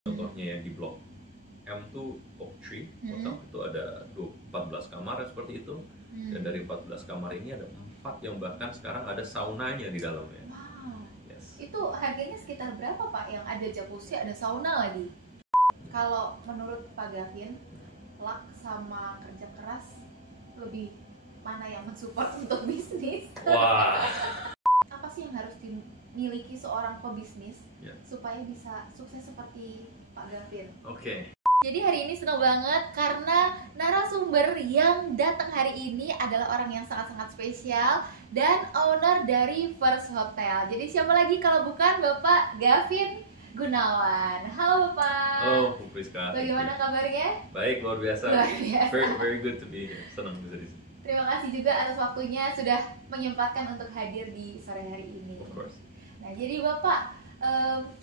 Contohnya yang di Blok M tuh Oak Tree Hotel, itu ada 14 kamar seperti itu. Dan dari 14 kamar ini ada 4 yang bahkan sekarang ada saunanya di dalamnya. Wow. Yes. Itu harganya sekitar berapa Pak? Yang ada jacuzzi, ada sauna lagi. Kalau menurut Pak Gavin, luck sama kerja keras lebih mana yang mensupport untuk bisnis? Wah. Apa sih yang harus dimiliki seorang pebisnis Yeah. supaya bisa sukses seperti Pak Gavin? Oke. Jadi hari ini senang banget karena narasumber yang datang hari ini adalah orang yang sangat-sangat spesial dan owner dari First Hotel. Jadi siapa lagi kalau bukan Bapak Gavin Gunawan. Halo Bapak. Oh, Priska. Bagaimana kabarnya? Baik, luar biasa. Luar biasa. Very good to be here. Senang bisa di sini. Terima kasih juga atas waktunya sudah menyempatkan untuk hadir di sore hari ini. Of course. Nah, jadi Bapak,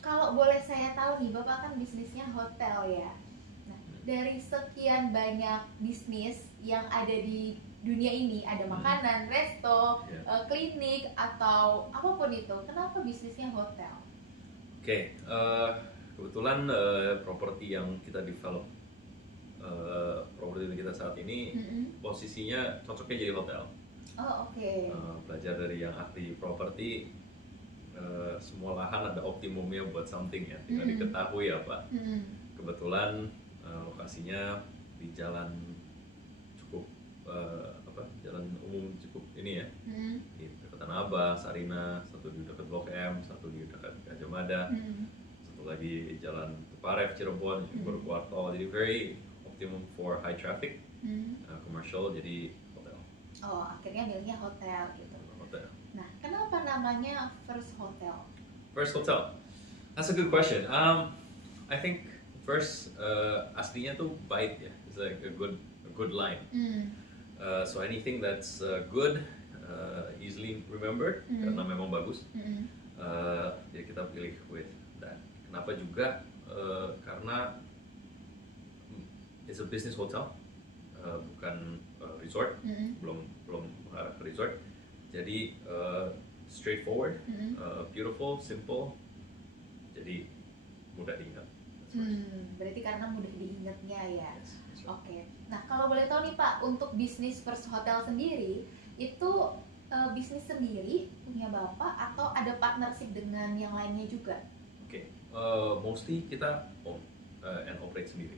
kalau boleh saya tahu nih, Bapak kan bisnisnya hotel ya. Nah, dari sekian banyak bisnis yang ada di dunia ini, ada makanan, resto, klinik, atau apapun itu, kenapa bisnisnya hotel? Oke, kebetulan properti yang kita develop, properti kita saat ini posisinya cocoknya jadi hotel. Oh, oke. Belajar dari yang ahli properti, semua lahan ada optimumnya buat something ya, tinggal diketahui apa. Kebetulan lokasinya di jalan cukup jalan umum cukup ini ya, di dekat Tanah Abang, Sarina, satu di dekat Blok M, satu di dekat Gajah Mada, satu lagi jalan Teparev, Cirebon, Purwokerto. Jadi very optimum for high traffic, commercial, jadi hotel. Oh, akhirnya milihnya hotel gitu. Hotel. Nah, kenapa namanya First Hotel? First Hotel. That's a good question. I think first aslinya tuh bait ya. It's like a good line. So anything that's good, easily remembered, karena memang bagus. Ya kita pilih with that. Kenapa juga? Karena it's a business hotel, bukan resort, belum mengarah ke resort. Jadi straightforward, beautiful, simple, jadi mudah diingat. Berarti karena mudah diingatnya ya. Yes, right. Oke. Nah, kalau boleh tahu nih Pak, untuk bisnis First Hotel sendiri itu bisnis sendiri punya Bapak atau ada partnership dengan yang lainnya juga? Oke, mostly kita own and operate sendiri.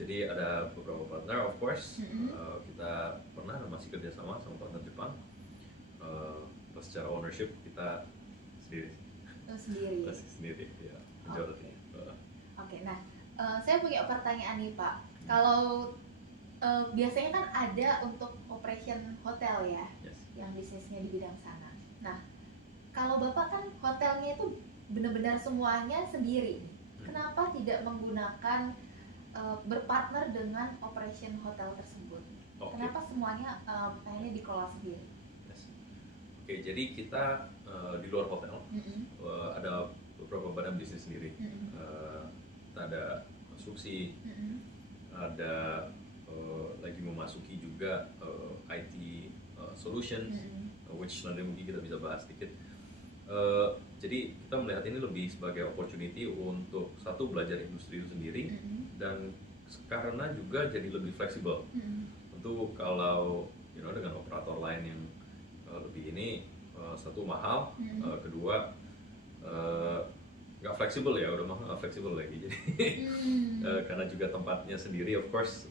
Jadi ada beberapa partner, of course. Kita pernah masih kerjasama sama partner Jepang. Secara ownership kita sendiri. Sendiri. Masih sendiri, ya. Majority. Oke, nah saya punya pertanyaan nih Pak. Kalau biasanya kan ada untuk operation hotel ya, Yes. yang bisnisnya di bidang sana. Nah, kalau Bapak kan hotelnya itu benar-benar semuanya sendiri. Kenapa tidak menggunakan berpartner dengan operation hotel tersebut? Okay. Kenapa semuanya kayaknya dikelola sendiri? Yes. Oke, jadi kita di luar hotel ada beberapa badan bisnis sendiri. Kita ada konstruksi, ada lagi memasuki juga IT solutions, which nanti mungkin kita bisa bahas sedikit. Jadi kita melihat ini lebih sebagai opportunity untuk satu belajar industri itu sendiri, dan karena juga jadi lebih fleksibel. Tentu kalau dengan operator lain yang lebih ini, satu mahal, kedua nggak fleksibel ya, udah mahal nggak fleksibel lagi. Jadi karena juga tempatnya sendiri, of course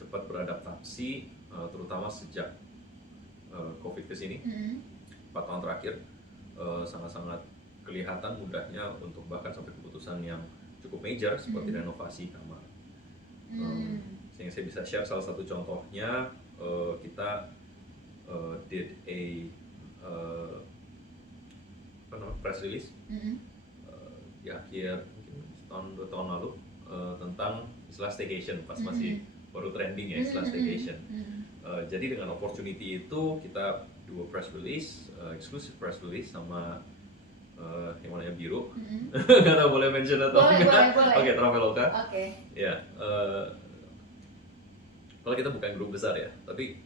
cepat beradaptasi, terutama sejak COVID kesini. 4 tahun terakhir sangat-sangat kelihatan mudahnya untuk bahkan sampai keputusan yang cukup major seperti renovasi kamar. Sehingga saya bisa share salah satu contohnya, kita did a press release di akhir mungkin setahun 2 tahun lalu tentang istilah staycation, pas masih baru trending ya istilah staycation. Jadi dengan opportunity itu kita dua press release, exclusive press release sama yang warnanya biru. Nggak tahu boleh mention atau enggak? Boleh. Oke, Traveloka. Oke. Ya, kalau kita bukan grup besar ya, tapi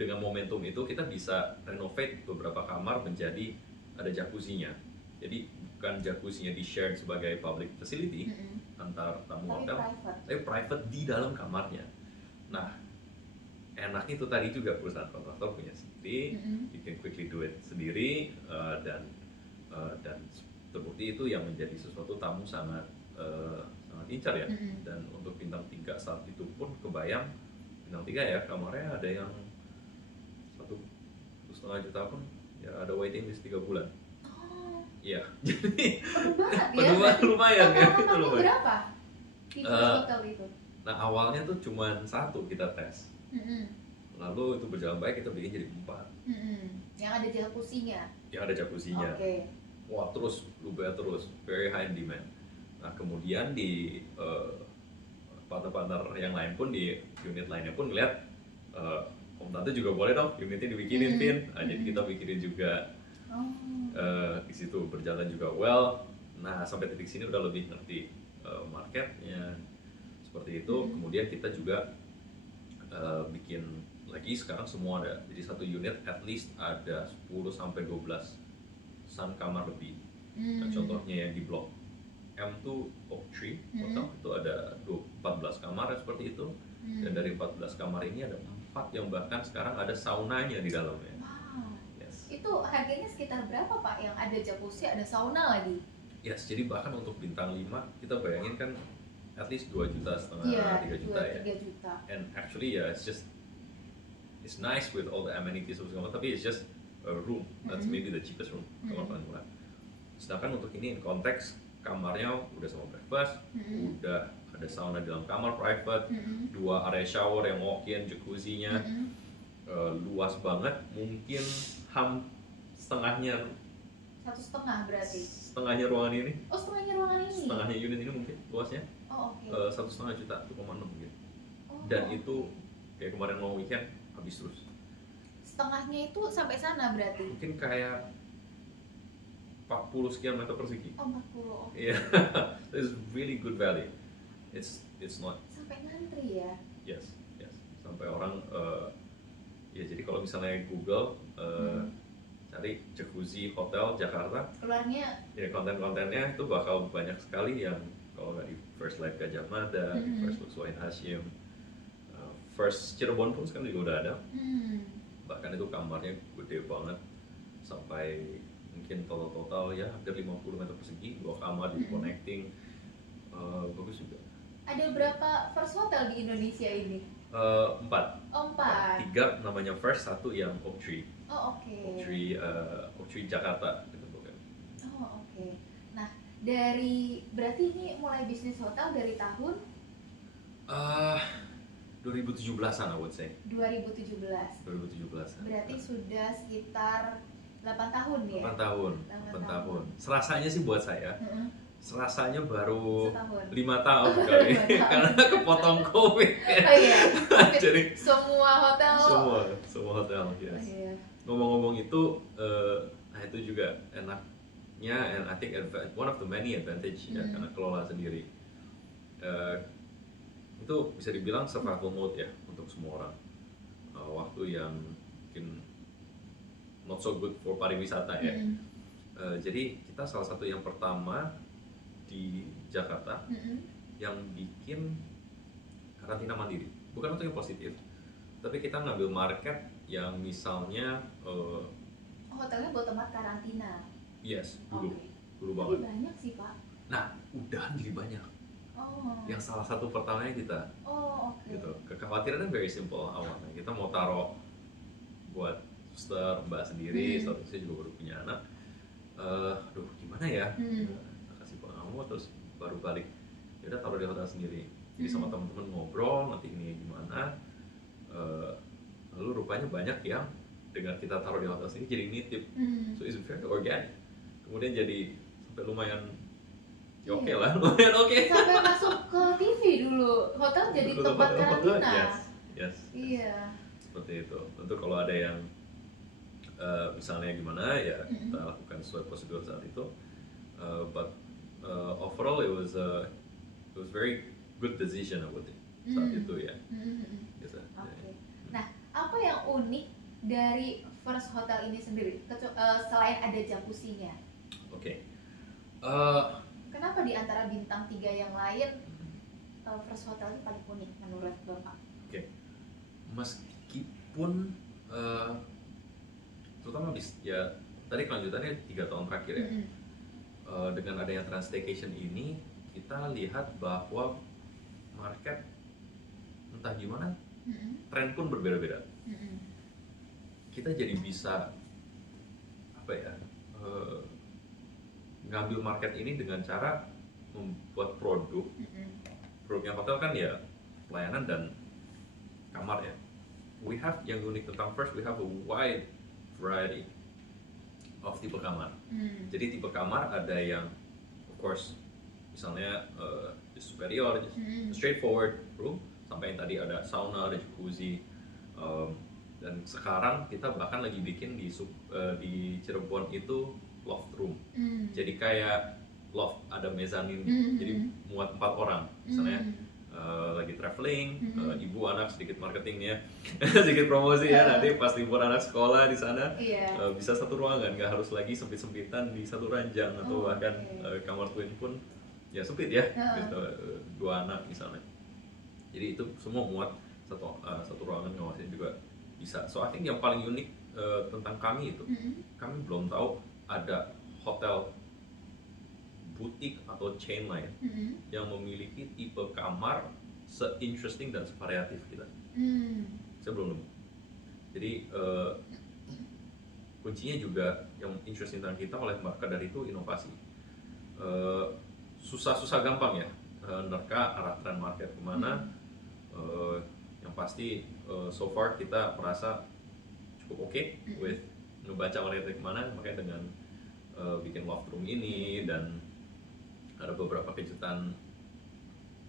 dengan momentum itu kita bisa renovate beberapa kamar menjadi ada jacuzzinya. Jadi bukan jacuzzinya di share sebagai public facility antar tamu hotel, tapi private di dalam kamarnya. Nah, enak itu tadi juga perusahaan kontraktor punya sendiri, you can quickly do it sendiri, dan terbukti itu yang menjadi sesuatu tamu sangat sangat incar ya. Dan untuk bintang 3 saat itu pun kebayang bintang 3 ya, kamarnya ada yang 1,5 juta pun ya, ada waiting list 3 bulan. Iya, jadi penuh banget ya. Lumayan ya. Itu lumayan. Berapa di hotel itu? Nah, awalnya tuh cuma 1 kita tes. Lalu itu berjalan baik, kita bikin jadi 4. Yang ada jacuzzinya. Yang ada jacuzzinya. Okay. Wah, terus lumayan terus, very high in demand. Nah, kemudian di partner-partner yang lain pun, di unit lainnya pun ngeliat, Om Tante juga boleh dong unitnya dibikinin, Vin. Nah, jadi kita bikinin juga. Di situ berjalan juga well. Nah, sampai titik sini udah lebih ngerti marketnya seperti itu. Kemudian kita juga bikin lagi, sekarang semua ada. Jadi satu unit at least ada 10-12 sun kamar lebih. Nah, contohnya yang di blok M tuh Oak Tree Hotel, itu ada 14 kamar seperti itu. Dan dari 14 kamar ini ada 4 yang bahkan sekarang ada saunanya di dalamnya. Itu harganya sekitar berapa Pak yang ada jacuzzi, ada sauna lagi? Yes, jadi bahkan untuk bintang 5 kita bayangin kan at least 2,5 juta, 3 juta ya. 3 juta. And actually ya, it's nice with all the amenities of segala, tapi it's just a room. That's maybe the cheapest room kalau paling murah. Sedangkan untuk ini konteks kamarnya udah sama breakfast, udah ada sauna di dalam kamar private, 2 area shower yang walk-in, jacuzzinya luas banget, mungkin setengahnya. 1,5 berarti? Setengahnya ruangan ini. Oh, setengahnya ruangan ini? Setengahnya unit ini mungkin luasnya. Oh, oke. 1,5 juta, 1,6 mungkin. Dan itu kayak kemarin mau weekend habis terus. Setengahnya itu sampai sana berarti? Mungkin kayak 40 sekian meter persegi. Oh, 40. Iya. It's really good value. It's not. Sampai ngantri ya? Yes. Sampai orang ya, jadi kalau misalnya Google cari jacuzzi hotel Jakarta, keluarnya ya konten-kontennya itu bakal banyak sekali yang kalau nggak di First Life Gajah Mada, di First Lux Wahid Hashim, First Cirebon pun sekarang juga udah ada. Bahkan itu kamarnya gede banget, sampai mungkin total ya hampir 50 meter persegi, 2 kamar di connecting, bagus juga. Ada berapa First Hotel di Indonesia ini? 4. Oh, 4. 3 namanya First, 1 yang Oak Tree. Oh, oke. Oak Tree Jakarta gitu bukan. Oh, oke. Nah, berarti ini mulai bisnis hotel dari tahun 2017-an, I would say. 2017. Berarti sudah sekitar 8 tahun ya? 8 tahun. Serasanya sih buat saya, serasanya baru 5 tahun kali, karena kepotong COVID. Oh iya. Jadi semua hotel. Semua hotel, yes. Oh, iya. Ngomong-ngomong itu, itu juga enaknya, and I think one of the many advantage ya, karena kelola sendiri. Itu bisa dibilang survival mode ya untuk semua orang. Waktu yang mungkin not so good for pariwisata ya. Jadi kita salah satu yang pertama di Jakarta yang bikin karantina mandiri. Bukan untuk yang positif, tapi kita ngambil market yang misalnya hotelnya buat tempat karantina. Yes, dulu banget. Jadi banyak sih Pak. Nah, udahan jadi banyak. Yang salah satu pertamanya kita. Gitu. Kekhawatirannya very simple awalnya. Kita mau taruh buat suster, mbak sendiri, suster saya juga baru punya anak. Aduh, gimana ya? Kasih pengamu terus baru balik. Ya udah taruh di hotel sendiri. Jadi sama teman-teman ngobrol nanti ini gimana. Lalu rupanya banyak yang dengan kita taruh di hotel sendiri jadi nitip. So it's very organic. Kemudian jadi sampai lumayan oke lah, lumayan oke. Sampai masuk ke TV dulu, hotel jadi tempat karantina. Yes. Iya. Seperti itu. Tentu kalau ada yang misalnya gimana ya kita lakukan sesuai prosedur saat itu. But overall it was very good decision I would think saat itu ya. Gitu. Okay. Nah, apa yang unik dari First Hotel ini sendiri selain ada jacuzzinya? Oke. Kenapa di antara bintang 3 yang lain First Hotel ini paling unik menurut Bapak? Oke. Meskipun terutama ya tadi kelanjutannya 3 tahun terakhir ya, dengan adanya Trans-staycation ini kita lihat bahwa market entah gimana tren pun berbeda-beda. Kita jadi bisa apa ya, ngambil market ini dengan cara membuat produk. Produknya hotel kan ya pelayanan dan kamar ya. We have yang unik tentang First, we have a wide variety of tipe kamar. Jadi tipe kamar ada yang of course misalnya superior, straightforward room, sampai yang tadi ada sauna, ada jacuzzi, dan sekarang kita bahkan lagi bikin di Cirebon itu loft room. Jadi kayak loft, ada mezanin, jadi muat 4 orang misalnya. Lagi traveling, ibu anak sedikit marketingnya, sedikit promosi ya, nanti pas libur anak sekolah di sana bisa satu ruangan, nggak harus lagi sempit-sempitan di satu ranjang atau bahkan kamar twin pun ya sempit ya, gitu, 2 anak misalnya. Jadi itu semua muat satu ruangan, ngawasin juga bisa. So I think yang paling unik tentang kami itu, kami belum tahu ada hotel butik atau chain lain yang memiliki tipe kamar se-interesting dan se-variatif kita. Saya belum nemu. Jadi kuncinya juga yang interesting tentang kita, oleh maka dari itu inovasi. Susah-susah gampang ya, nerka arah trend market kemana. Yang pasti so far kita merasa cukup oke with ngebaca market kemana, makanya dengan bikin loft room ini, dan ada beberapa kejutan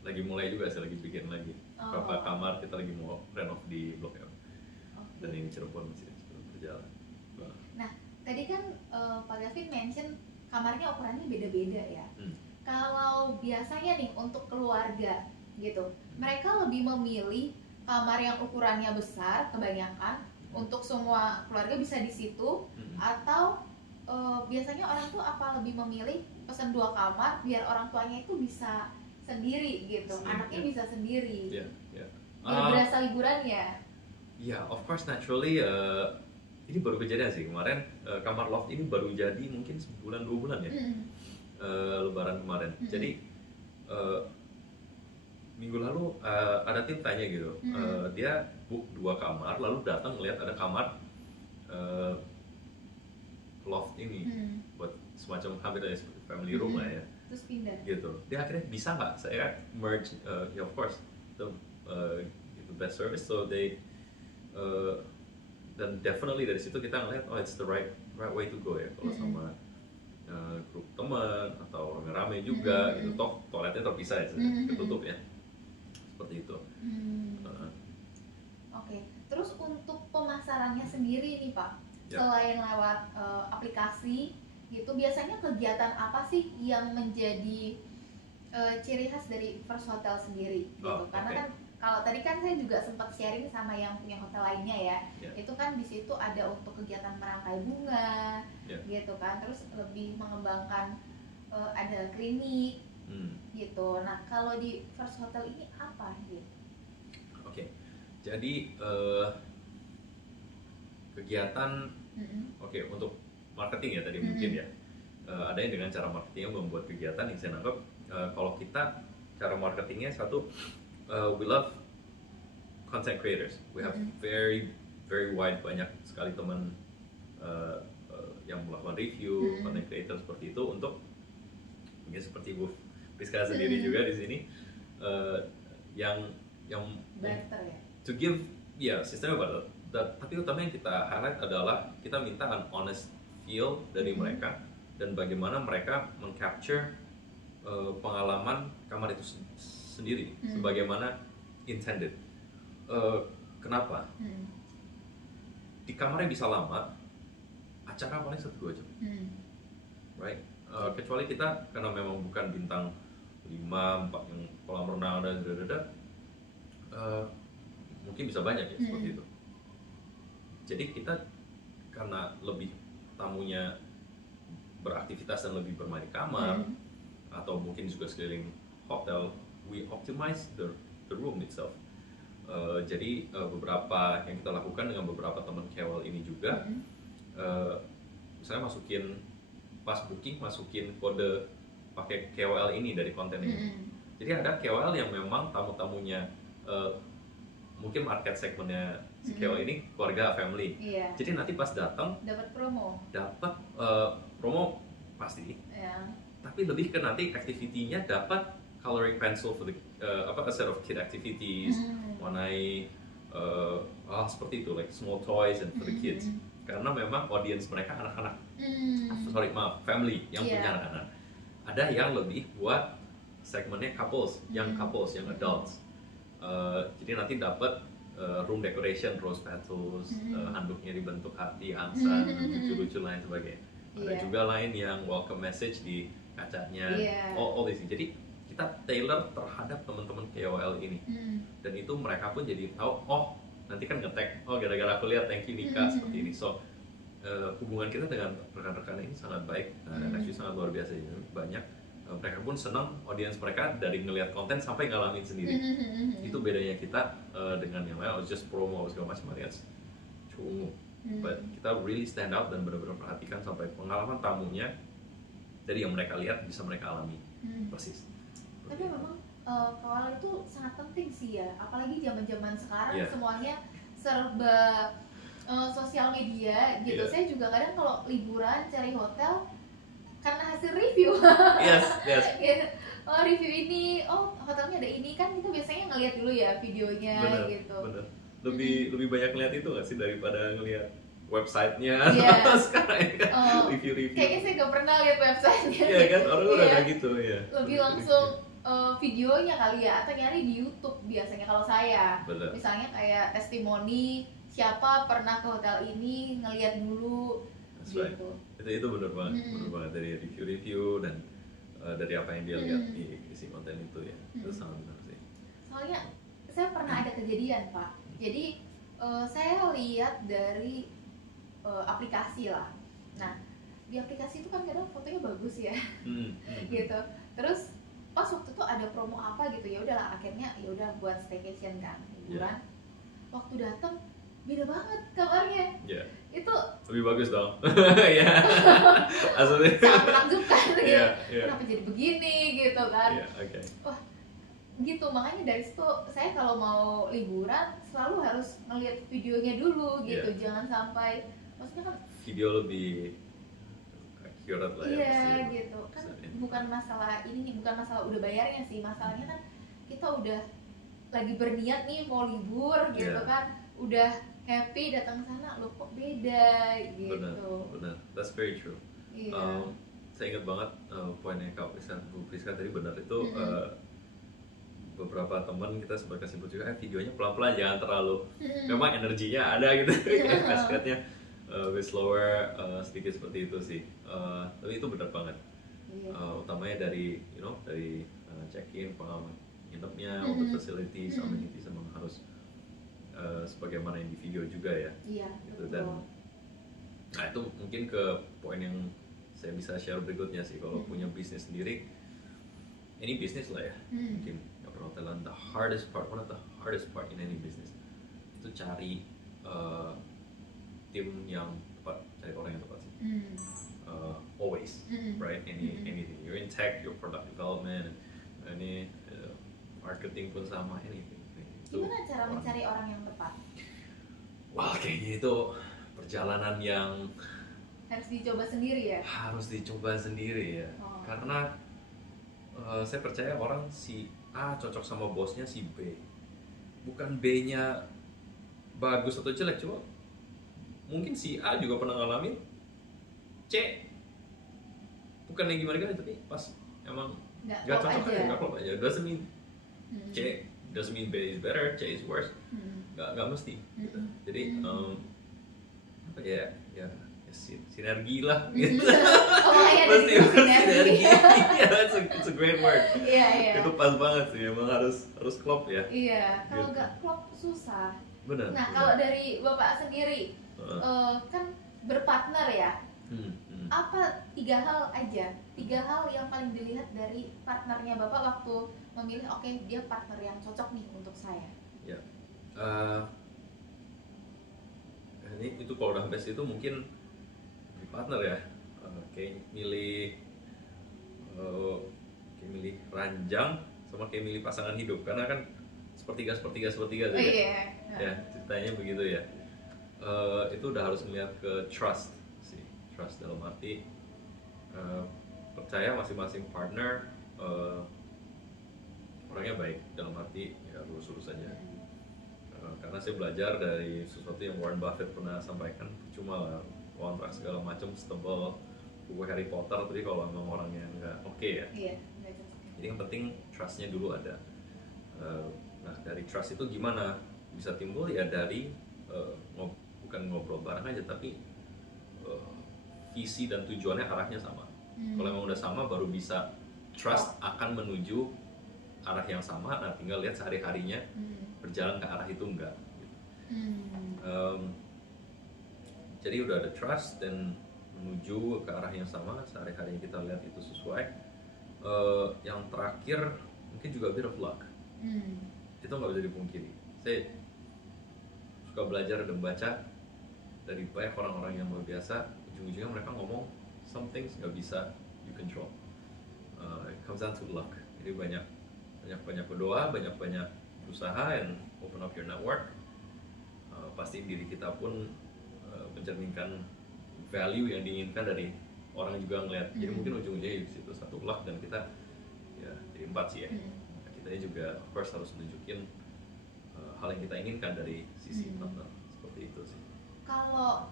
lagi mulai juga, saya lagi bikin lagi beberapa kamar, kita lagi mau renov di Blok M. Dan ini Cirebon masih berjalan. Nah, tadi kan Pak Gavin mention kamarnya ukurannya beda-beda ya. Kalau biasanya nih untuk keluarga gitu, mereka lebih memilih kamar yang ukurannya besar kebanyakan untuk semua keluarga bisa di situ, atau biasanya orang tuh apa lebih memilih pesan 2 kamar biar orang tuanya itu bisa sendiri gitu, anaknya bisa sendiri, biar berasa liburannya. Ya, of course naturally ini baru kejadian sih kemarin, kamar loft ini baru jadi mungkin sebulan 2 bulan ya, Lebaran kemarin. Jadi minggu lalu ada tim tanya gitu, dia book 2 kamar lalu datang ngeliat ada kamar loft ini buat semacam hampir family room lah ya, terus pindah gitu. Dia akhirnya bisa nggak saya merge, ya of course the best service, so they dan definitely dari situ kita ngeliat it's the right way to go ya, kalau sama grup teman atau rame-rame juga gitu, toh toiletnya terpisah ya, ketutup ya, seperti itu. Oke. Terus untuk pemasarannya sendiri nih Pak, selain lewat aplikasi gitu, biasanya kegiatan apa sih yang menjadi ciri khas dari First Hotel sendiri gitu? Karena kan kalau tadi kan saya juga sempat sharing sama yang punya hotel lainnya ya, itu kan di situ ada untuk kegiatan merangkai bunga, gitu kan, terus lebih mengembangkan ada klinik, gitu. Nah kalau di First Hotel ini apa gitu? Oke, jadi kegiatan untuk marketing ya tadi mungkin ya, ada yang dengan cara marketingnya membuat kegiatan yang saya nangkep, kalau kita cara marketingnya satu, we love content creators. We have very wide, banyak sekali teman yang melakukan review, content creator seperti itu, untuk mungkin seperti Bu Priska sendiri juga di sini, yang better ya, to give sistemnya better. Tapi utama yang kita highlight adalah kita minta an honest feel dari mereka, dan bagaimana mereka mengcapture pengalaman kamar itu sendiri sebagaimana intended. Kenapa? Di kamarnya bisa lama, acara paling 1-2 jam, right? Kecuali kita karena memang bukan bintang 5, 4 yang kolam renang dan mungkin bisa banyak ya seperti itu. Jadi kita karena lebih tamunya beraktivitas dan lebih bermain di kamar, atau mungkin juga sekeliling hotel, we optimize the room itself. Jadi beberapa yang kita lakukan dengan beberapa teman KOL ini juga, saya masukin pas booking, masukin kode pakai KOL ini dari konten ini. Jadi ada KOL yang memang tamu-tamunya mungkin market segmennya si KOL ini keluarga, family. Jadi nanti pas datang dapat promo, pasti. Tapi lebih ke nanti activity-nya dapat coloring pencil for the a set of kid activities, warnai seperti itu, like small toys and for the kids. Karena memang audience mereka anak-anak, family yang punya anak-anak. Ada yang lebih buat segmennya couples, yang adults. Jadi nanti dapat room decoration, rose petals, handuknya dibentuk hati, angsa, lucu-lucu lain sebagainya. Ada juga lain yang welcome message di kacanya, all this. Jadi kita tailor terhadap teman-teman KOL ini, dan itu mereka pun jadi tahu, oh nanti kan nge-tag, oh gara-gara aku lihat thank you Nika seperti ini. So hubungan kita dengan rekan-rekan ini sangat baik, dan actually sangat luar biasa. Banyak mereka pun senang, audience mereka dari ngelihat konten sampai ngalamin sendiri. Itu bedanya kita dengan yang lain, just promo segala macam, alias cungu. But kita really stand out dan benar-benar perhatikan sampai pengalaman tamunya dari yang mereka lihat bisa mereka alami persis. Tapi memang KOL itu sangat penting sih ya, apalagi zaman-zaman sekarang semuanya serba sosial media gitu. Saya juga kadang kalau liburan cari hotel karena hasil review. Yes. Review ini, hotelnya ada ini, kan kita biasanya ngelihat dulu ya videonya. Gitu. Bener. Lebih banyak ngeliat itu nggak sih daripada ngelihat websitenya. Sekarang ini kan review-review. Kayaknya saya nggak pernah lihat websitenya. Iya kan, orang udah kayak gitu ya. Lebih langsung videonya kali ya, atau nyari di YouTube biasanya kalau saya. Bener. Misalnya kayak testimoni siapa pernah ke hotel ini, ngelihat dulu. Right. Itu benar banget dari review dan dari apa yang dia lihat di isi konten itu ya. Itu sangat benar sih. Soalnya saya pernah ada kejadian Pak. Jadi saya lihat dari aplikasi lah. Nah di aplikasi itu kan kadang fotonya bagus ya, gitu. Terus pas waktu itu ada promo apa gitu, ya udahlah akhirnya ya udah buat staycation kan, liburan. Waktu datang beda banget kabarnya. Itu lebih bagus dong. Ya. Asli. Sangat menakjubkan gitu. Kenapa jadi begini gitu kan? Wah, gitu. Makanya dari situ saya kalau mau liburan selalu harus ngelihat videonya dulu gitu. Jangan sampai, maksudnya kan video lebih accurate lah ya. Iya gitu. Kan bukan masalah ini nih, bukan masalah udah bayarnya sih. Masalahnya kan kita udah lagi berniat nih mau libur gitu kan. Udah happy datang sana, lo kok beda gitu. Benar, that's very true. Saya ingat banget poinnya Kak Bu Priska tadi benar itu. Beberapa teman kita sempat kasih input juga, videonya pelan-pelan, jangan terlalu. Memang energinya ada gitu, fast-nya bit slower, sedikit seperti itu sih. Tapi itu benar banget. Utamanya dari dari check-in, pengalaman nginepnya, untuk facilities, amenities memang harus sebagaimana yang di video juga ya. Gitu. Dan nah itu mungkin ke poin yang saya bisa share berikutnya sih. Kalau punya bisnis sendiri, ini bisnis lah ya, mungkin nggak perhotelan. One of the hardest part in any business itu cari tim yang tepat, cari orang yang tepat sih. Always, right? Anything. You're in tech, your product development, ini marketing pun sama, anything. Gimana cara mencari orang yang tepat? Wah, kayaknya itu perjalanan yang harus dicoba sendiri ya? Harus dicoba sendiri ya. Karena saya percaya orang si A cocok sama bosnya si B. Bukan B-nya bagus atau jelek, cuma mungkin si A juga pernah ngalamin C. Bukan yang gimana-gimana, tapi pas emang gak cocok aja, gak klop aja. Doesn't mean C, doesn't mean B is better, C is worse. Gak mesti gitu. Jadi sinergi lah gitu. Pasti sinergi. It's a great word. Itu pas banget sih, emang harus klop ya. Kalau nggak klop susah. Benar. Nah, kalau dari Bapak sendiri kan berpartner ya. Apa 3 hal aja, 3 hal yang paling dilihat dari partnernya Bapak waktu memilih oke, dia partner yang cocok nih untuk saya? Ya, ini itu kalau udah best itu mungkin di partner ya, kayak milih ranjang sama kayak milih pasangan hidup, karena kan sepertiga tuh ya. Ya, ceritanya begitu ya. Itu udah harus melihat ke trust sih, trust dalam arti percaya masing-masing partner orangnya baik, dalam arti ya lurus-lurus aja. Karena saya belajar dari sesuatu yang Warren Buffett pernah sampaikan, cuma lah kontrak segala macam setebal buku Harry Potter, tapi kalau memang orangnya nggak oke ya. Jadi yang penting trustnya dulu ada. Nah, dari trust itu gimana bisa timbul ya, dari bukan ngobrol bareng aja, tapi visi dan tujuannya arahnya sama. Kalau memang udah sama, baru bisa trust akan menuju arah yang sama. Nah, tinggal lihat sehari-harinya berjalan ke arah itu enggak. Jadi udah ada trust dan menuju ke arah yang sama, sehari-harinya kita lihat itu sesuai. Yang terakhir mungkin juga bit of luck. Itu nggak bisa dipungkiri. Saya suka belajar dan baca dari banyak orang-orang yang luar biasa. Ujung-ujungnya mereka ngomong some things nggak bisa you control. It comes down to luck. Jadi banyak berdoa, banyak berusaha, and open up your network. Pasti diri kita pun mencerminkan value yang diinginkan dari orang juga ngeliat. Jadi mungkin ujung-ujungnya di situ, satu luck, dan kita ya jadi 4 sih ya. Kita juga of course harus menunjukin hal yang kita inginkan dari sisi partner, seperti itu sih. Kalau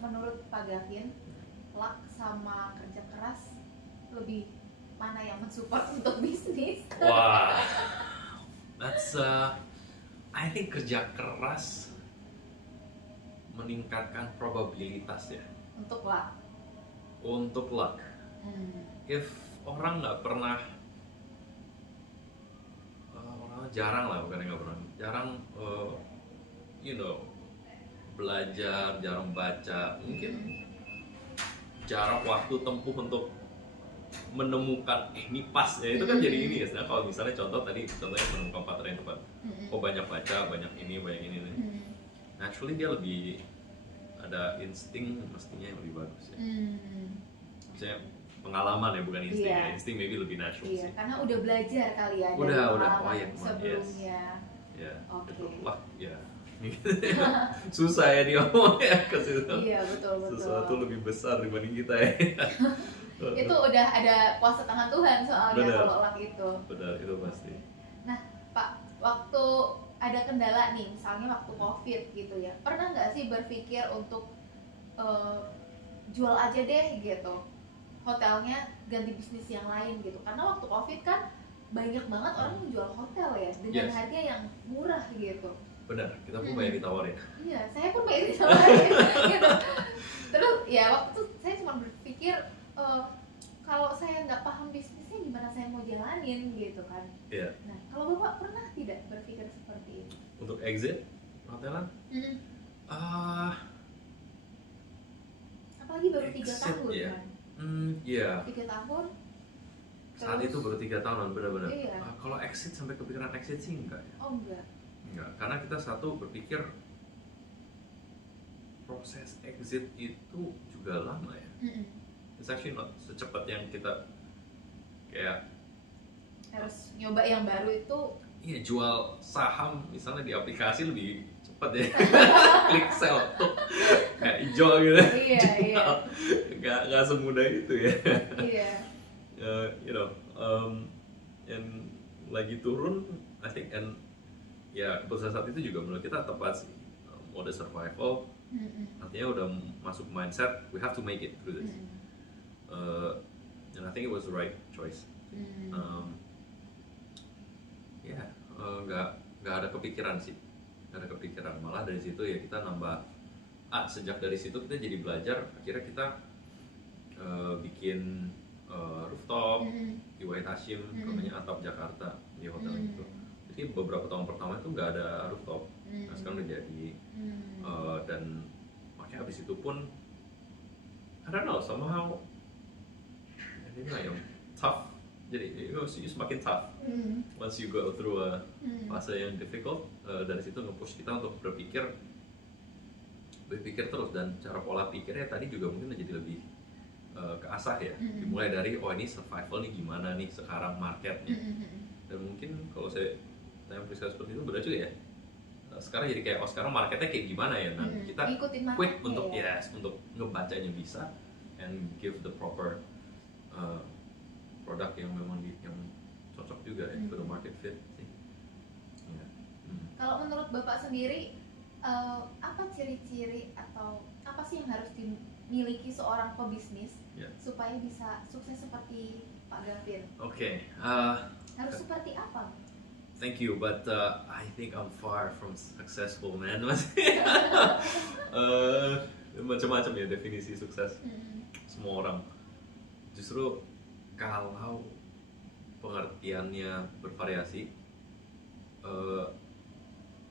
menurut Pak Gavin, luck sama kerja keras lebih mana yang mensupport untuk bisnis? Wah, that's I think kerja keras meningkatkan probabilitas ya. Untuk luck. If orang nggak pernah, orang jarang belajar, jarang baca, mungkin jarak waktu tempuh untuk menemukan ini pas ya, itu kan jadi ini ya. Sedangkan kalau misalnya contohnya menemukan partner yang tepat, banyak baca, banyak ini naturally dia lebih ada insting mestinya yang lebih bagus ya. Maksudnya pengalaman ya, bukan insting ya. Insting maybe lebih natural sih. Karena udah belajar kali ya dari pengalaman sebelumnya. Wah, ya. Susah ya diomong ya ke situ. Iya, betul. Sesuatu lebih besar dibanding kita ya. Itu udah ada kuasa tangan Tuhan soalnya kalau luck itu. Benar, itu pasti. Nah, Pak, waktu ada kendala nih, misalnya waktu COVID gitu ya, pernah nggak sih berpikir untuk jual aja deh gitu, hotelnya ganti bisnis yang lain gitu? Karena waktu COVID kan banyak banget orang yang jual hotel ya dengan harga yang murah gitu. Benar, kita pun banyak ditawarin. Iya, saya pun banyak ditawarin gitu. Terus ya waktu itu saya cuma berpikir kalau saya nggak paham bisnisnya gimana saya mau jalanin gitu kan. Nah, kalau Bapak pernah tidak berpikir seperti itu? Untuk exit hotelan? Apalagi baru 3 tahun ya. kan? 3 tahun. Saat itu baru 3 tahunan, benar-benar. Iya. Kalau exit, sampai kepikiran exit sih enggak ya? Oh enggak, karena kita satu berpikir proses exit itu juga lama ya. It's actually not secepat yang kita kayak harus nyoba yang baru itu. Iya, jual saham misalnya di aplikasi lebih cepat ya. Klik sell tuh kayak hijau gitu. Iya. Nggak semudah itu ya. Iya. And lagi turun, I think, and ya keputusan saat itu juga menurut kita tepat sih. Mode survival, artinya udah masuk mindset we have to make it through this. And I think it was the right choice. Nggak ada kepikiran sih, malah dari situ ya kita nambah. Sejak dari situ kita jadi belajar, akhirnya kita bikin rooftop di Wahid Hashim, namanya Atap Jakarta, di hotel itu. Jadi beberapa tahun pertama itu nggak ada rooftop, nah sekarang udah jadi. Dan makanya abis itu pun I don't know, somehow ini lah yang tough. Jadi you semakin tough once you go through a fase yang difficult. Dari situ nge-push kita untuk berpikir terus, dan cara pola pikirnya tadi juga mungkin jadi lebih keasah ya. Dimulai dari ini survival nih gimana nih sekarang marketnya, dan mungkin kalau saya tanya seperti itu benar juga ya. Sekarang jadi kayak sekarang marketnya kayak gimana ya, nah kita quick untuk untuk ngebacanya bisa and give the proper produk yang memang yang cocok juga ya for the market fit sih. Kalau menurut Bapak sendiri apa ciri-ciri atau apa sih yang harus dimiliki seorang pebisnis supaya bisa sukses seperti Pak Gavin? Harus seperti apa? Thank you, but I think I'm far from successful, man. Macam-macam ya definisi sukses semua orang. Justru kalau pengertiannya bervariasi,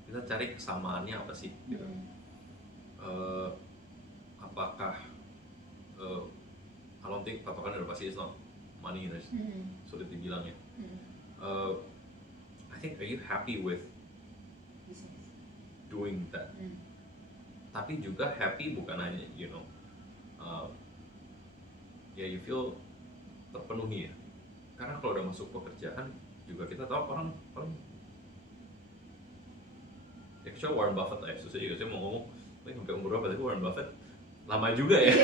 kita cari kesamaannya apa sih? Gitu. Apakah I don't think patokannya udah pasti it's not money, sulit dibilang ya. I think, are you happy with doing that? Tapi juga happy bukan hanya you feel terpenuhi ya. Karena kalau udah masuk pekerjaan juga kita tahu orang ya, kecuali Warren Buffett lah ya, susah juga saya mau ngomong sampai umur berapa, tapi Warren Buffett lama juga ya.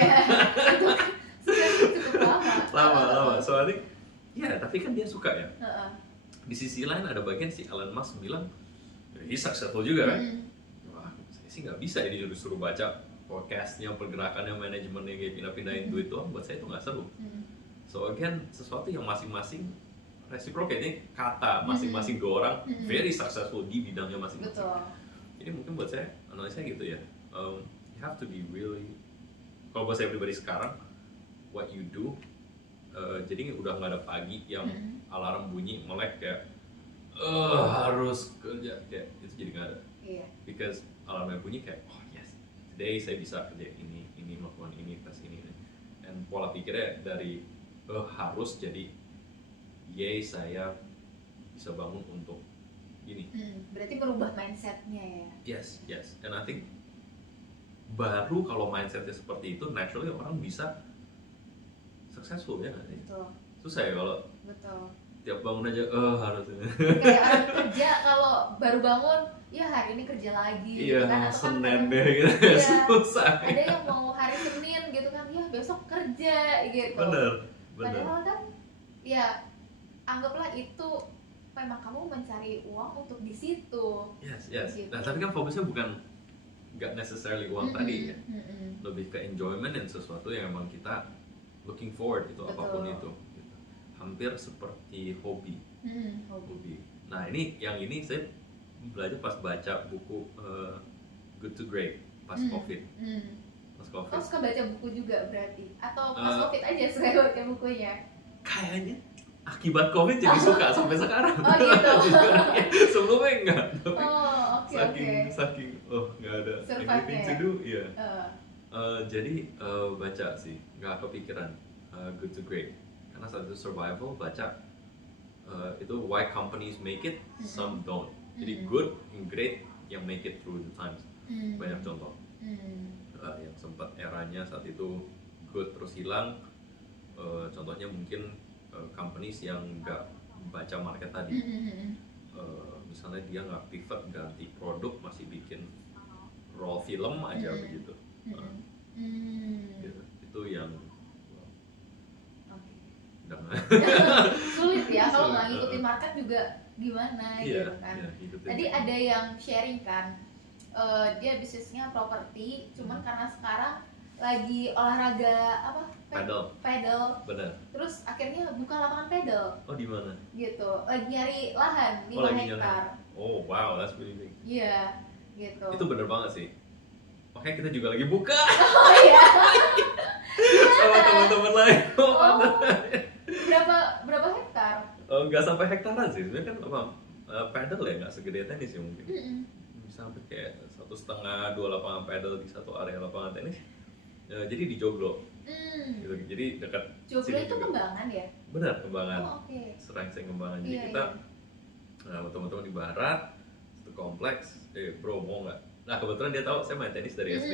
Lama. So I think tapi kan dia suka ya. Di sisi lain ada bagian si Elon Musk bilang dia successful juga kan. Wah, saya sih nggak bisa ya disuruh baca forecastnya, pergerakannya, manajemennya kayak pindah-pindahin duit doang, buat saya itu nggak seru. So again, sesuatu yang masing-masing reciprocate, ini kata masing-masing dua orang very successful di bidangnya masing-masing. Jadi mungkin buat saya analisa gitu ya, you have to be really, kalau buat saya pribadi sekarang, what you do. Jadi udah nggak ada pagi yang alarm bunyi melek kayak harus kerja, kayak itu jadi nggak ada. Because alarmnya bunyi kayak today saya bisa kerja ini melakukan ini, tes ini, dan pola pikirnya dari harus jadi saya bisa bangun untuk gini. Berarti berubah mindsetnya ya. Yes, and I think baru kalau mindsetnya seperti itu, naturally orang bisa successful ya nggak sih? Betul. Susah ya kalau tiap bangun aja harus kayak orang kerja kalau baru bangun ya hari ini kerja lagi gitu kan, atau Senin deh gitu. Susah. Ada yang mau hari Senin gitu kan, ya besok kerja gitu. Bener. Padahal kan ya anggaplah itu memang kamu mencari uang untuk di situ. Yes. Gitu. Nah tapi kan fokusnya bukan nggak necessarily uang tadi ya, lebih ke enjoyment dan sesuatu yang emang kita looking forward gitu. Betul. Apapun itu gitu. Hampir seperti hobi. Nah ini saya belajar pas baca buku Good to Great pas COVID. Kau suka baca buku juga berarti? Atau pas COVID aja suka baca bukunya? Kayaknya akibat COVID jadi suka sampai sekarang. Oh gitu. Sebelumnya enggak. Tapi saking nggak ada anything to do, ya. Jadi baca sih, nggak kepikiran Good to Great. Karena saat itu survival, baca itu why companies make it, some don't. Jadi good and great yang make it through the times. Banyak contoh. Yang sempat eranya saat itu good terus hilang. Contohnya mungkin companies yang nggak baca market tadi. Misalnya dia nggak pivot ganti produk, masih bikin raw film aja begitu. Gitu. Itu yang sulit ya kalau nggak ngikutin market juga gimana gitu kan. Tadi ada yang sharing kan, dia bisnisnya properti, cuman karena sekarang lagi olahraga apa? Pedal. Benar. Terus akhirnya buka lapangan pedal. Oh, di mana? Gitu. Lagi nyari lahan 5 hektar. Oh, wow, that's really big. Iya, gitu. Itu bener banget sih. Makanya kita juga lagi buka. Oh iya. Sama teman-teman lain. Berapa hektar? Nggak sampai hektaran sih. Sebenarnya kan pedal ya nggak segede tenis ya mungkin. Bisa sampai kayak 1,5-2 lapangan pedal di satu area lapangan tenis. Jadi di Joglo. gitu. Jadi dekat Joglo sini itu juga. Kembangan ya? Benar, Kembangan. Okay. Serangseng Kembangan. Jadi Iya, kita teman-teman di barat satu kompleks, bro mau nggak? Nah kebetulan dia tahu saya main tenis dari SD.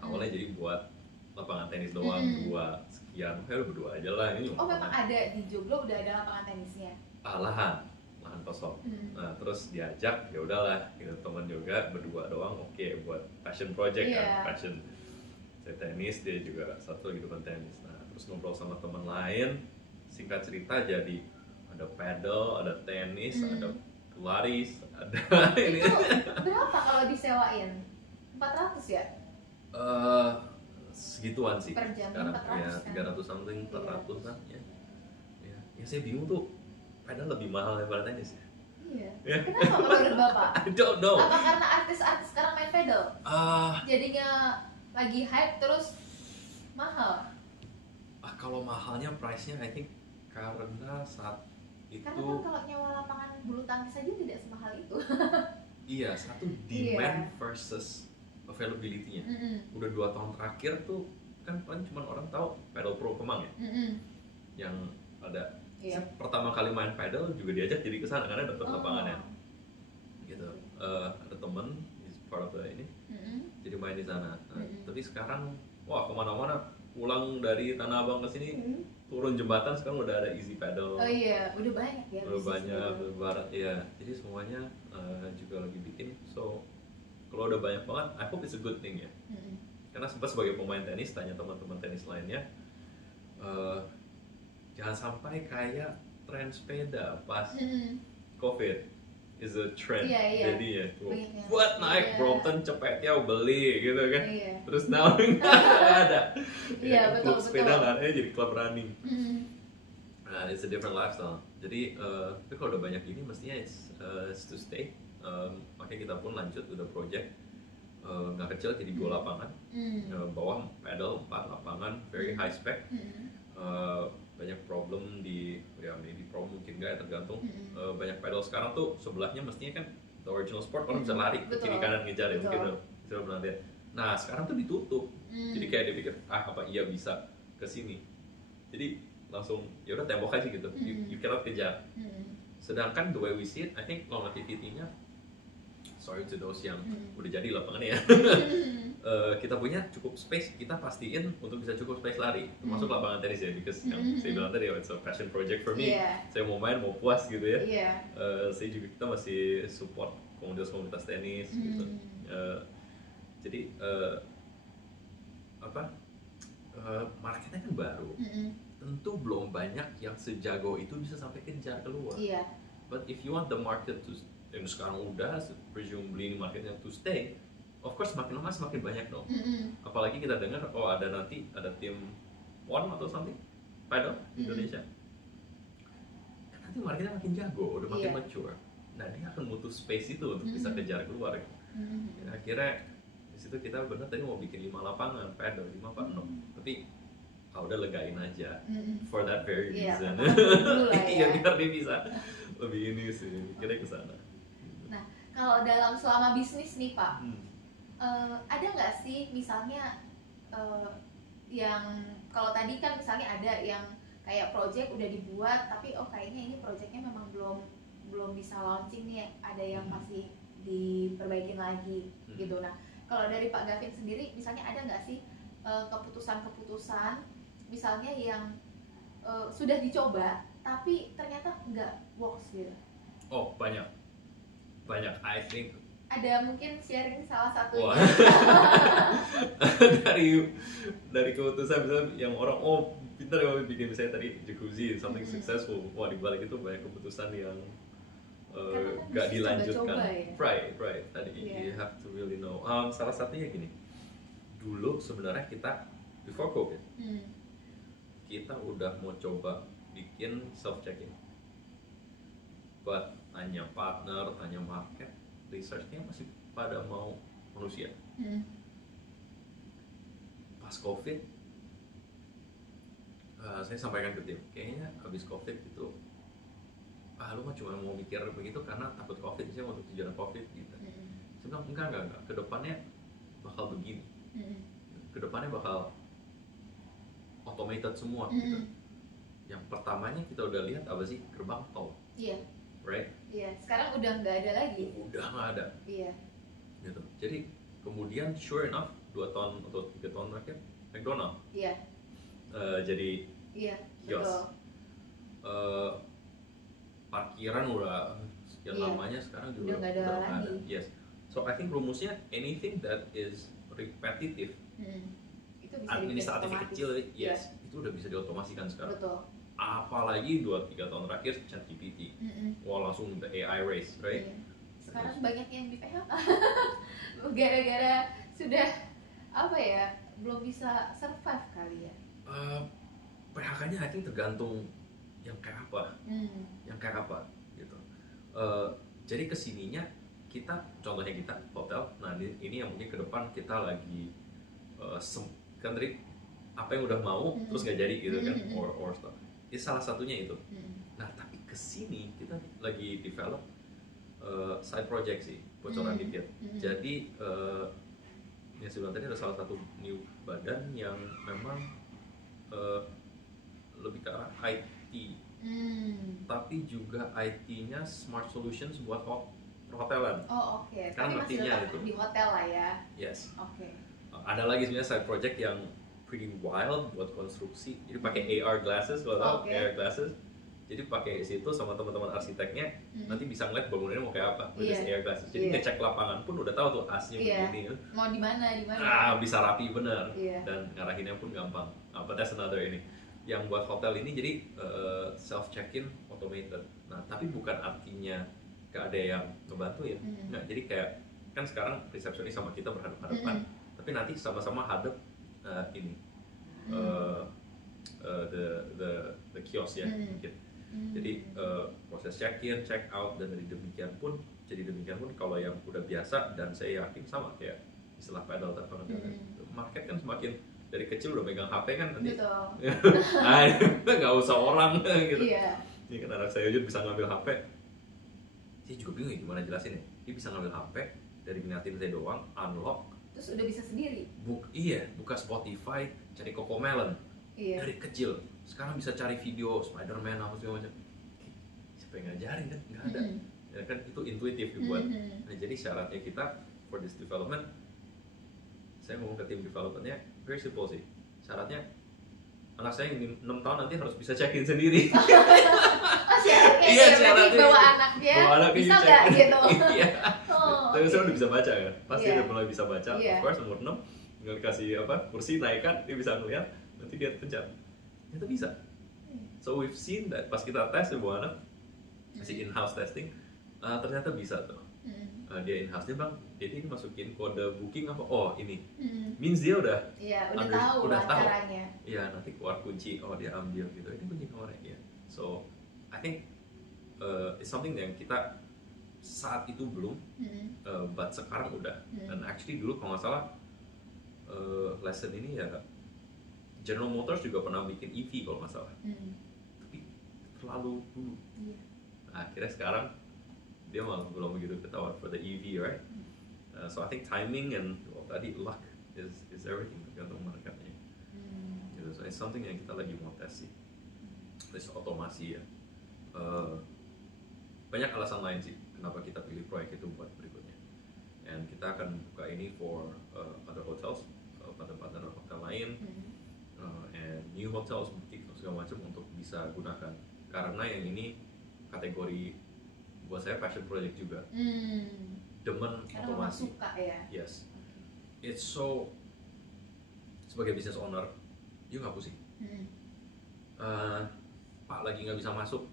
Awalnya jadi buat lapangan tenis doang, 2 sekian, udah berdua aja lah ini. Oh memang ada di Joglo udah ada lapangan tenisnya? Lahan kosong. Nah terus diajak, ya udahlah, gitu teman juga berdua doang, oke, buat passion project kan, passion. Saya tenis, dia juga satu gitu kan tenis. Nah terus ngobrol sama teman lain, singkat cerita jadi ada paddle, ada tenis, ada Pilates, ada ini. Itu berapa kalau disewain? 400 ya? Segituan sih. Per jam sekarang 400 ya 300 something, 400 lah ya. Ya saya bingung tuh, padahal lebih mahal daripada tenis ya. Iya. Kenapa menurut Bapak? I don't know. Apa karena artis-artis sekarang main pedal? Jadinya lagi hype terus mahal? Kalau mahalnya price-nya I think karena saat itu. Karena kan kalau nyewa lapangan bulu tangkis saja tidak semahal itu. Iya, satu demand versus availability-nya. Udah 2 tahun terakhir tuh kan paling cuma orang tahu pedal pro Kemang ya. Yang ada. Saya pertama kali main pedal juga diajak jadi ke sana karena dapat lapangannya. Gitu. Ada temen is part of the ini. Jadi main di sana. Tapi sekarang wah kemana-mana, pulang dari Tanah Abang ke sini turun jembatan sekarang udah ada easy pedal. Oh iya, udah banyak ya. Udah banyak barat ya. Jadi semuanya juga lagi bikin. So kalau udah banyak banget, I hope it's a good thing ya. Karena sempat sebagai pemain tenis tanya teman-teman tenis lainnya, jangan sampai kayak tren sepeda pas COVID is a trend. Jadi ya buat naik Brompton cepetnya beli gitu kan. Terus now nggak ada. Klub sepeda nggak ada, jadi klub running. It's a different lifestyle. Jadi tapi kalau udah banyak ini mestinya it's to stay. Makanya kita pun lanjut udah project nggak kecil, jadi 2 lapangan. Bawah pedal 4 lapangan, very high spec. Banyak problem di maybe problem mungkin nggak ya, tergantung. Banyak pedal sekarang tuh sebelahnya mestinya kan the original sport orang bisa lari ke kiri kanan ngejar ya, mungkin bisa pernah lihat. Nah sekarang tuh ditutup, jadi kayak dia pikir apa iya bisa ke sini, jadi langsung ya udah tembok aja gitu, you cannot kejar. Sedangkan the way we see it, I think longevity-nya, sorry to those yang udah jadi lapangannya ya. Kita punya cukup space, kita pastiin untuk bisa cukup space lari, termasuk lapangan tenis ya, because yang saya bilang tadi it's a passion project for me. Saya mau main, mau puas gitu ya. Saya juga, kita masih support komunitas tenis gitu. Jadi marketnya kan baru, tentu belum banyak yang sejago itu bisa sampai kejar keluar. But if you want the market to, yang sekarang udah presumably marketnya to stay, of course makin lama semakin banyak dong. Apalagi kita dengar ada nanti ada tim PON atau something pedal di Indonesia. Kan nanti marketnya makin jago, udah makin mature. Nah dia akan butuh space itu untuk bisa kejar keluar. Akhirnya di situ kita benar tadi mau bikin 5 lapangan pedal, 5 apa 6. Tapi udah legain aja for that very reason. Iya biar dia bisa lebih ini sih, kira ke sana. Nah kalau dalam selama bisnis nih Pak, ada nggak sih misalnya yang kalau tadi kan misalnya ada yang kayak project udah dibuat tapi kayaknya ini projectnya memang belum bisa launching nih, ada yang masih diperbaikin lagi gitu. Nah kalau dari Pak Gavin sendiri misalnya ada nggak sih keputusan-keputusan misalnya yang sudah dicoba tapi ternyata nggak works gitu? Oh banyak, I think. Ada mungkin sharing salah satunya. dari keputusan misalnya yang orang pintar ya bikin misalnya tadi jacuzzi something successful, wah dibalik itu banyak keputusan yang gak dilanjutkan. Right tadi you have to really know. Salah satunya gini, dulu sebenarnya kita before COVID kita udah mau coba bikin self checking, but tanya partner, tanya market, researchnya masih pada mau manusia. Pas COVID, saya sampaikan ke tim, kayaknya habis COVID itu, lu mah cuma mau mikir begitu karena takut COVID, saya untuk tujuan COVID gitu. Saya bilang enggak, kedepannya bakal begini, kedepannya bakal automated semua gitu. Yang pertamanya kita udah lihat apa sih, gerbang tol. Iya. Right? Iya, sekarang udah nggak ada lagi. Udah nggak ada. Iya. Gitu. Jadi kemudian sure enough 2 tahun atau 3 tahun terakhir McDonald. Iya. Jadi Iya, kios. betul. Parkiran udah sekian lamanya, sekarang juga udah nggak ada lagi. Yes. So I think rumusnya anything that is repetitive, Itu bisa administratif kecil, yes, itu udah bisa diotomasikan sekarang. betul. Apalagi 2-3 tahun terakhir ChatGPT, wah langsung the AI race, right? Iya. Sekarang banyak yang di PHK gara-gara sudah apa ya, belum bisa survive kali ya. PHK-nya I think tergantung yang kayak apa, gitu. Jadi kesininya kita, contohnya kita hotel, nah ini yang mungkin ke depan kita lagi kan tadi apa yang udah mau terus nggak jadi gitu kan, or stuff. Itu salah satunya itu. Nah tapi kesini kita lagi develop side project sih, bocoran dikit. Jadi yang saya bilang tadi ada salah satu new badan yang memang lebih ke arah IT, tapi juga IT-nya smart solutions buat perhotelan. Oh oke. Kan Tapi masih ngertinya tetap itu. di hotel lah ya. Yes. Oke. Ada lagi sebenarnya side project yang pretty wild buat konstruksi. Jadi pakai AR glasses, kalau tahu AR glasses. Jadi pakai situ sama teman-teman arsiteknya, nanti bisa ngeliat bangunannya mau kayak apa with this AR glasses. Jadi ngecek lapangan pun udah tahu tuh asnya begini. Mau di mana. Bisa rapi bener. Iya. Dan ngarahinnya pun gampang. But that's another ini. Yang buat hotel ini jadi self check-in automated. Nah, tapi bukan artinya gak ada yang ngebantu ya. Nggak, jadi kayak kan sekarang resepsionis sama kita berhadapan-hadapan, tapi nanti sama-sama hadap ini the kios ya mungkin. Jadi proses check-in, check-out dan demikian pun kalau yang udah biasa, dan saya yakin sama kayak istilah pedal tanpa market kan semakin dari kecil udah megang HP kan nanti. Nggak usah orang gitu. Iya. Ini kan anak saya juga bisa ngambil HP. Saya juga bingung gimana jelasin ya. Dia bisa ngambil HP dari ngeliatin saya doang, unlock. Terus udah bisa sendiri. Buka Spotify, cari Cocomelon. Iya. Dari kecil. Sekarang bisa cari video Spider-Man apa segala macam. Siapa yang ngajarin kan? Nggak ada. Ya kan itu intuitif dibuat. Nah, jadi syaratnya kita for this development, saya ngomong ke tim developmentnya, very simple sih. Syaratnya anak saya yang 6 tahun nanti harus bisa check-in sendiri. Iya, syaratnya bawa anaknya bisa nggak gitu. Iya. Tapi saya udah bisa baca kan, pasti udah mulai bisa baca. Of course umur 6 tinggal dikasih kursi naikkan, dia bisa ngeliat, nanti dia pencet. Ternyata bisa. So we've seen that pas kita tes bawa anak, masih in-house testing, ternyata bisa tuh. Dia in-house, dia bang, jadi ini masukin kode booking apa? Oh ini, means dia udah tahu caranya. Iya, nanti keluar kunci, dia ambil gitu, ini kunci kamarnya ya. So I think it's something yang kita saat itu belum, but sekarang udah. Dan actually dulu kalau nggak salah lesson ini ya General Motors juga pernah bikin EV kalau nggak salah, tapi terlalu dulu. Nah, akhirnya sekarang dia malah belum begitu ketahuan for the EV, right? So I think timing and tadi luck is everything, tergantung marketnya. Gitu. So it's something yang kita lagi mau tes sih. Terus otomasi ya. Banyak alasan lain sih kenapa kita pilih proyek itu buat berikutnya. And kita akan buka ini for other hotels, partner hotel lain, and new hotels, boutique segala macam untuk bisa gunakan. Karena yang ini kategori buat saya passion project juga. Demen karena otomasi. Suka ya. Yes. It's so, sebagai business owner, you nggak pusing. Pak lagi nggak bisa masuk,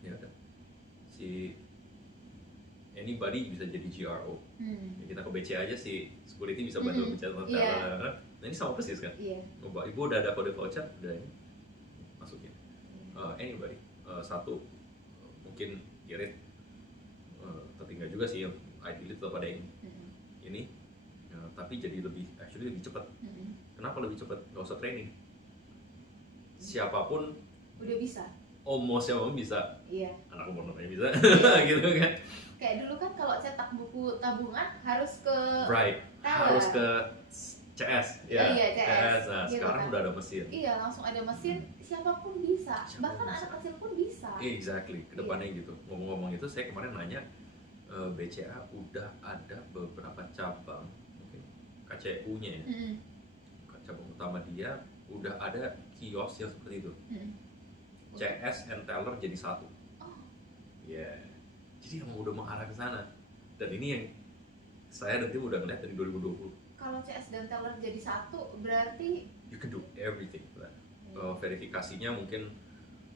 ya kan? Si anybody bisa jadi GRO. Ya, kita ke BC aja sih, security bisa bantu bicara hotel. Nah ini sama persis kan? Ibu udah ada kode voucher, udah ini masukin. Anybody, satu mungkin irit, tapi nggak juga sih, ideally tetap ada yang ini, tapi jadi lebih cepat. Kenapa lebih cepat? Nggak usah training. Siapapun udah bisa. Almost siapapun bisa. Iya. Anak umur 6 bisa, gitu kan? Kayak dulu kan kalau cetak buku tabungan harus ke harus ke CS, Iya, ya, iya, CS, Nah, gitu sekarang kan. udah ada mesin. Iya, langsung ada mesin, siapapun bisa, Siapapun bahkan bisa. anak kecil pun bisa. Exactly, kedepannya gitu. Ngomong-ngomong itu, saya kemarin nanya, BCA udah ada beberapa cabang, mungkin KCU-nya ya, cabang utama dia udah ada kios yang seperti itu. CS and teller jadi satu. Oh, Ya, jadi emang udah mengarah ke sana. Dan ini yang saya dan tim udah ngeliat dari 2020. kalau CS dan teller jadi satu, berarti You can do everything. Verifikasinya mungkin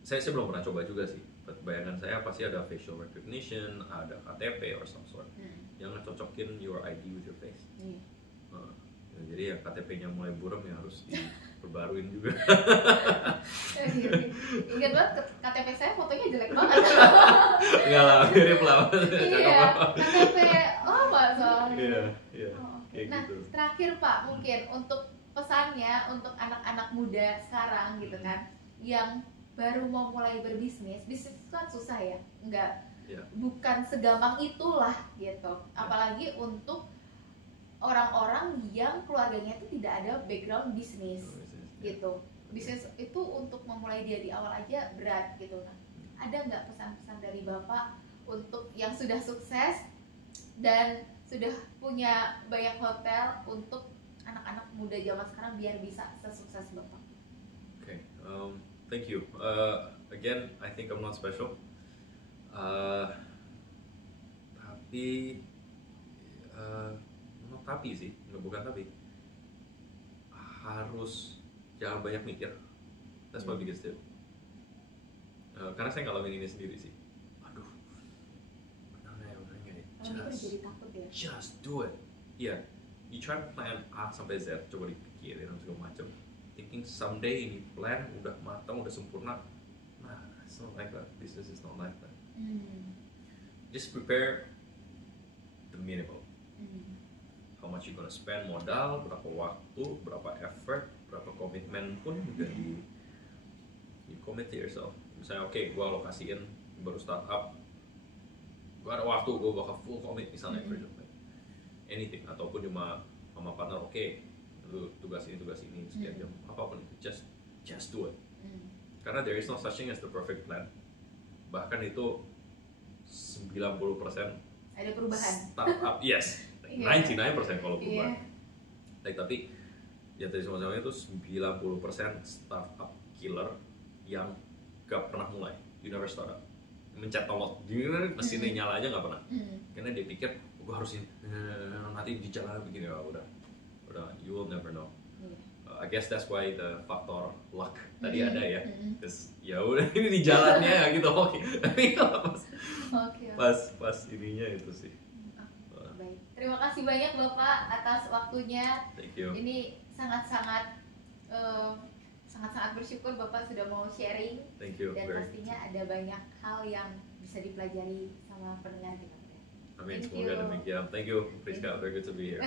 saya belum pernah coba juga sih. Bayangan saya pasti ada facial recognition, ada KTP or some sort yang ngecocokin your ID with your face. Ya, jadi ya KTP-nya mulai buram ya harus diperbaruin juga. Ingat banget KTP saya fotonya jelek banget. Enggak lah, mirip lah. Iya, KTP lama soalnya. Iya. Oh, oke. Kayak Nah, gitu. terakhir Pak, mungkin untuk pesannya untuk anak-anak muda sekarang gitu kan, yang baru mau mulai berbisnis, bisnis itu kan susah ya, bukan segampang itulah gitu. Apalagi untuk orang-orang yang keluarganya itu tidak ada background bisnis gitu. Bisnis itu untuk memulai dia di awal aja berat gitu. Nah, ada nggak pesan-pesan dari Bapak untuk yang sudah sukses dan sudah punya banyak hotel untuk anak-anak muda zaman sekarang biar bisa sesukses Bapak? Okay, thank you. Again, I think I'm not special. Tapi sih, bukan tapi. Harus jangan banyak mikir. That's my biggest tip. Karena saya ngalamin ini sendiri sih. Aduh, benar nggak ya? Jadi takut ya. Just do it. Yeah, you try to plan A sampai Z, coba dipikirin segala macam. Thinking someday ini plan udah matang, udah sempurna. Nah, it's not like that. Business is not like that. Just prepare the minimum. How much you gonna spend modal, berapa waktu, berapa effort, berapa komitmen pun juga you commit to yourself. Misalnya oke, gue alokasiin baru startup, gue ada waktu, gue bakal full commit misalnya anything, ataupun cuma sama partner oke, lu tugas ini sekian jam, apapun itu, just do it. Karena there is no such thing as the perfect plan. Bahkan itu 90% ada perubahan. Startup, yes. 99% kalau perubahan. Tapi ya tadi sama-sama itu 90% startup killer yang gak pernah mulai. You never start up. Mencet tombol, mesinnya nyala aja gak pernah. Karena dia pikir gue harus nanti di jalan begini, udah you will never know. I guess that's why the factor luck tadi ada ya. Terus ya udah ini di jalannya gitu. Oke. Tapi pas ininya itu sih. Baik. Terima kasih banyak Bapak atas waktunya. Thank you. Ini sangat-sangat bersyukur Bapak sudah mau sharing. Thank you. Dan pastinya ada banyak hal yang bisa dipelajari sama pendengar kita. Amin, semoga demikian. Thank you, Priska. Very good to be here.